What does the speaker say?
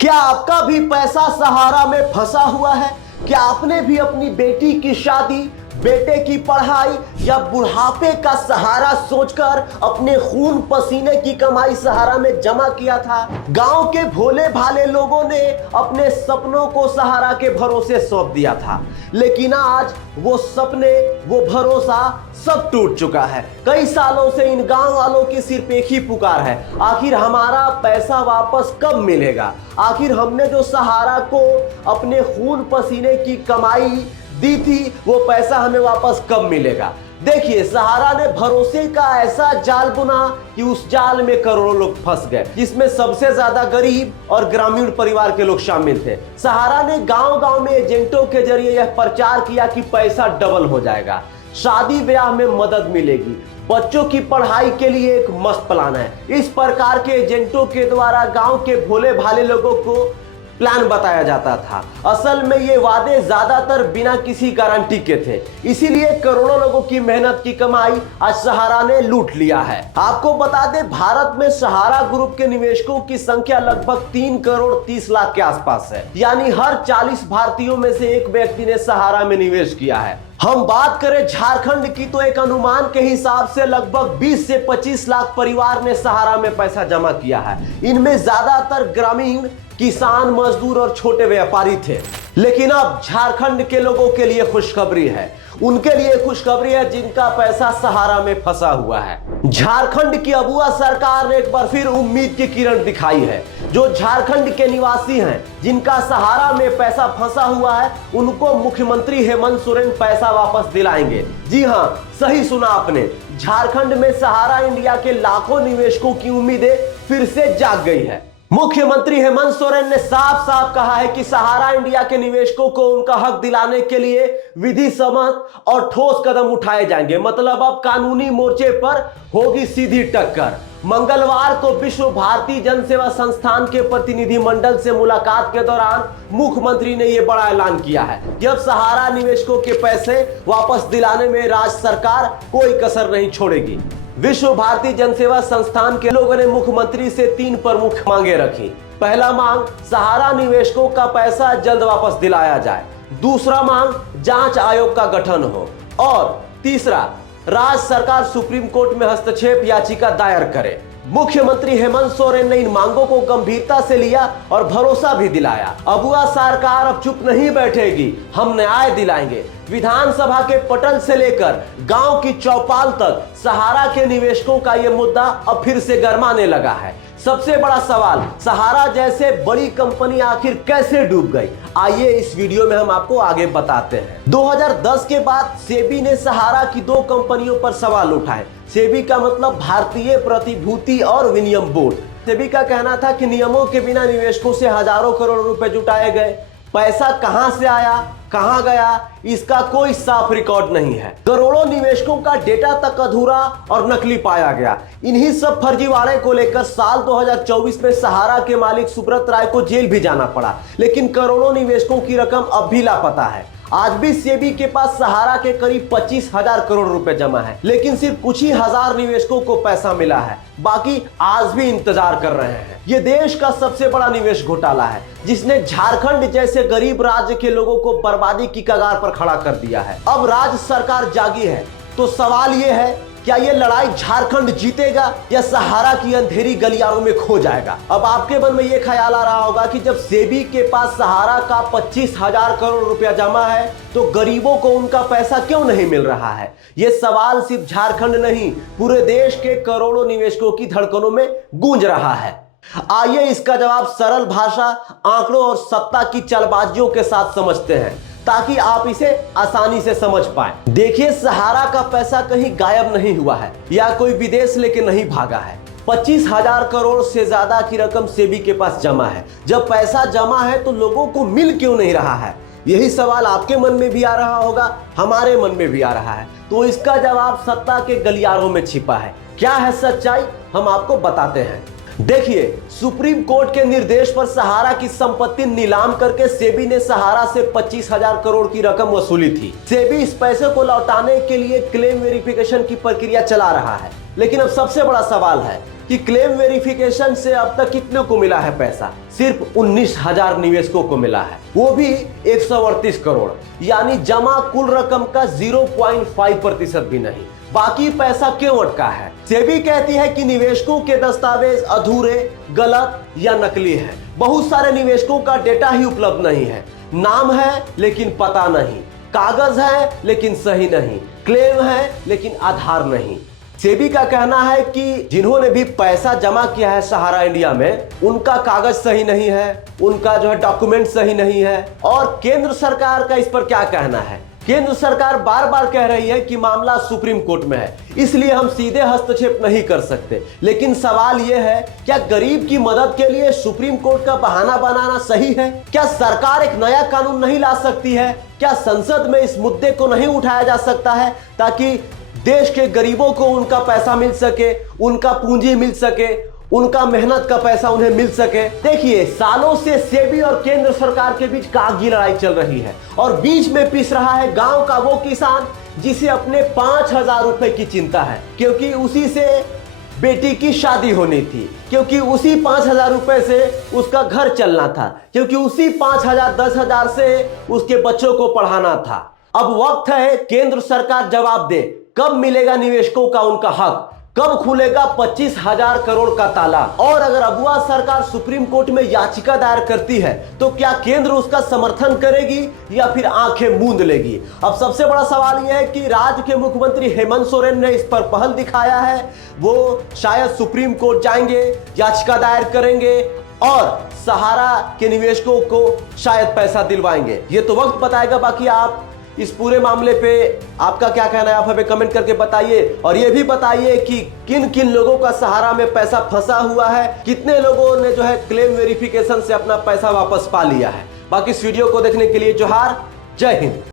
क्या आपका भी पैसा सहारा में फंसा हुआ है? क्या आपने भी अपनी बेटी की शादी, बेटे की पढ़ाई या बुढ़ापे का सहारा सोचकर अपने खून पसीने की कमाई सहारा में जमा किया था? गांव के भोले भाले लोगों ने अपने सपनों को सहारा के भरोसे सौंप दिया था, लेकिन आज वो सपने, वो भरोसा सब टूट चुका है। कई सालों से इन गांव वालों की सिर्फ एक ही पुकार है, आखिर हमारा पैसा वापस कब मिलेगा? आखिर हमने जो सहारा को अपने खून पसीने की कमाई दी थी, वो पैसा हमें वापस कब मिलेगा? देखिए, सहारा ने भरोसे का ऐसा जाल बुना कि उस जाल में करोड़ों लोग फंस गए, जिसमें सबसे ज्यादा गरीब और ग्रामीण परिवार के लोग शामिल थे। सहारा ने गांव-गांव में एजेंटों के जरिए यह प्रचार किया कि पैसा डबल हो जाएगा, शादी ब्याह में मदद मिलेगी, बच्चों की पढ़ाई के लिए एक मस्त प्लान है। इस प्रकार के एजेंटों के द्वारा गांव के भोले भाले लोगों को प्लान बताया जाता था। असल में ये वादे ज्यादातर बिना किसी गारंटी के थे, इसीलिए करोड़ों लोगों की मेहनत की कमाई आज सहारा ने लूट लिया है। आपको बता दें, भारत में सहारा ग्रुप के निवेशकों की संख्या लगभग 3 करोड़ 30 लाख के आसपास है, यानी हर 40 भारतीयों में से एक व्यक्ति ने सहारा में निवेश किया है। हम बात करें झारखंड की, तो एक अनुमान के हिसाब से लगभग 20 से 25 लाख परिवार ने सहारा में पैसा जमा किया है। इनमें ज्यादातर ग्रामीण, किसान, मजदूर और छोटे व्यापारी थे। लेकिन अब झारखंड के लोगों के लिए खुशखबरी है, उनके लिए खुशखबरी है जिनका पैसा सहारा में फंसा हुआ है। झारखंड की अबुआ सरकार ने एक बार फिर उम्मीद की किरण दिखाई है। जो झारखंड के निवासी हैं, जिनका सहारा में पैसा फंसा हुआ है, उनको मुख्यमंत्री हेमंत सोरेन पैसा वापस दिलाएंगे। जी हां, सही सुना आपने, झारखंड में सहारा इंडिया के लाखों निवेशकों की उम्मीदें फिर से जाग गई है। मुख्यमंत्री हेमंत सोरेन ने साफ साफ कहा है कि सहारा इंडिया के निवेशकों को उनका हक दिलाने के लिए विधि सम्मत और ठोस कदम उठाए जाएंगे। मतलब अब कानूनी मोर्चे पर होगी सीधी टक्कर। मंगलवार को विश्व भारती जनसेवा संस्थान के प्रतिनिधिमंडल से मुलाकात के दौरान मुख्यमंत्री ने यह बड़ा ऐलान किया है। जब सहारा निवेशकों के पैसे वापस दिलाने में राज्य सरकार कोई कसर नहीं छोड़ेगी। विश्व भारती जनसेवा संस्थान के लोगों ने मुख्यमंत्री से 3 प्रमुख मांगे रखी। पहला मांग, सहारा निवेशकों का पैसा जल्द वापस दिलाया जाए। दूसरा मांग, जांच आयोग का गठन हो। और तीसरा, राज्य सरकार सुप्रीम कोर्ट में हस्तक्षेप याचिका दायर करे। मुख्यमंत्री हेमंत सोरेन ने इन मांगों को गंभीरता से लिया और भरोसा भी दिलाया। अबुआ सरकार अब चुप नहीं बैठेगी, हम न्याय दिलाएंगे। विधानसभा के पटल से लेकर गांव की चौपाल तक सहारा के निवेशकों का यह मुद्दा अब फिर से गरमाने लगा है। सबसे बड़ा सवाल, सहारा जैसे बड़ी कंपनी आखिर कैसे डूब गई? आइए इस वीडियो में हम आपको आगे बताते हैं। 2010 के बाद सेबी ने सहारा की 2 कंपनियों पर सवाल उठाए। सेबी का मतलब भारतीय प्रतिभूति और विनिमय बोर्ड। सेबी का कहना था कि नियमों के बिना निवेशकों से हजारों करोड़ रुपए जुटाए गए, पैसा कहां से आया, कहां गया, इसका कोई साफ रिकॉर्ड नहीं है। करोड़ों निवेशकों का डेटा तक अधूरा और नकली पाया गया। इन्हीं सब फर्जीवाड़े को लेकर साल 2024 में सहारा के मालिक सुब्रत राय को जेल भी जाना पड़ा, लेकिन करोड़ों निवेशकों की रकम अब भी लापता है। आज भी सेबी के पास सहारा के करीब 25,000 करोड़ रुपए जमा है, लेकिन सिर्फ कुछ ही हजार निवेशकों को पैसा मिला है, बाकी आज भी इंतजार कर रहे हैं। ये देश का सबसे बड़ा निवेश घोटाला है, जिसने झारखंड जैसे गरीब राज्य के लोगों को बर्बादी की कगार पर खड़ा कर दिया है। अब राज्य सरकार जागी है, तो सवाल ये है, क्या ये लड़ाई झारखंड जीतेगा या सहारा की अंधेरी गलियारों में खो जाएगा? अब आपके मन में ये ख्याल आ रहा होगा कि जब सेबी के पास सहारा का 25,000 करोड़ रुपया जमा है, तो गरीबों को उनका पैसा क्यों नहीं मिल रहा है? ये सवाल सिर्फ झारखंड नहीं, पूरे देश के करोड़ों निवेशकों की धड़कनों में गूंज रहा है। आइए इसका जवाब सरल भाषा, आंकड़ों और सत्ता की चालबाजियों के साथ समझते हैं, ताकि आप इसे आसानी से समझ पाएं। देखिए, सहारा का पैसा कहीं गायब नहीं हुआ है या कोई विदेश लेके नहीं भागा है। 25,000 करोड़ से ज्यादा की रकम सेबी के पास जमा है। जब पैसा जमा है तो लोगों को मिल क्यों नहीं रहा है? यही सवाल आपके मन में भी आ रहा होगा, हमारे मन में भी आ रहा है। तो इसका जवाब सत्ता के गलियारों में छिपा है। क्या है सच्चाई, हम आपको बताते हैं। देखिए, सुप्रीम कोर्ट के निर्देश पर सहारा की संपत्ति नीलाम करके सेबी ने सहारा से 25,000 करोड़ की रकम वसूली थी। सेबी इस पैसे को लौटाने के लिए क्लेम वेरिफिकेशन की प्रक्रिया चला रहा है। लेकिन अब सबसे बड़ा सवाल है कि क्लेम वेरिफिकेशन से अब तक कितने को मिला है पैसा? सिर्फ 19,000 निवेशकों को मिला है, वो भी 138 करोड़, यानी जमा कुल रकम का 0.5% भी नहीं। बाकी पैसा क्यों अटका है? सेबी कहती है कि निवेशकों के दस्तावेज अधूरे, गलत या नकली हैं। बहुत सारे निवेशकों का डेटा ही उपलब्ध नहीं है, नाम है लेकिन पता नहीं, कागज है लेकिन सही नहीं, क्लेम है लेकिन आधार नहीं। सेबी का कहना है कि जिन्होंने भी पैसा जमा किया है सहारा इंडिया में, उनका कागज सही नहीं है, उनका जो है डॉक्यूमेंट सही नहीं है। और केंद्र सरकार का इस पर क्या कहना है? केंद्र सरकार बार बार कह रही है कि मामला सुप्रीम कोर्ट में है, इसलिए हम सीधे हस्तक्षेप नहीं कर सकते। लेकिन सवाल यह है, क्या गरीब की मदद के लिए सुप्रीम कोर्ट का बहाना बनाना सही है? क्या सरकार एक नया कानून नहीं ला सकती है? क्या संसद में इस मुद्दे को नहीं उठाया जा सकता है ताकि देश के गरीबों को उनका पैसा मिल सके, उनका पूंजी मिल सके, उनका मेहनत का पैसा उन्हें मिल सके? देखिए, सालों से सेबी और केंद्र सरकार के बीच कागजी लड़ाई चल रही है और बीच में पिस रहा है गांव का वो किसान जिसे अपने 5,000 रुपए की चिंता है, क्योंकि उसी से बेटी की शादी होनी थी, क्योंकि उसी 5,000 रुपए से उसका घर चलना था, क्योंकि उसी 5,000 10,000 से उसके बच्चों को पढ़ाना था। अब वक्त है केंद्र सरकार जवाब दे, कब मिलेगा निवेशकों का उनका हक, कब खुलेगा 25,000 करोड़ का ताला? और अगर अबुआ सरकार सुप्रीम कोर्ट में याचिका दायर करती है तो क्या केंद्र उसका समर्थन करेगी या फिर आंखें मूंद लेगी? अब सबसे बड़ा सवाल यह है कि राज्य के मुख्यमंत्री हेमंत सोरेन ने इस पर पहल दिखाया है, वो शायद सुप्रीम कोर्ट जाएंगे, याचिका दायर करेंगे और सहारा के निवेशकों को शायद पैसा दिलवाएंगे। ये तो वक्त बताएगा। बाकी आप इस पूरे मामले पे आपका क्या कहना है, आप हमें कमेंट करके बताइए। और ये भी बताइए कि किन किन लोगों का सहारा में पैसा फंसा हुआ है, कितने लोगों ने जो है क्लेम वेरिफिकेशन से अपना पैसा वापस पा लिया है। बाकी इस वीडियो को देखने के लिए जोहार, जय हिंद।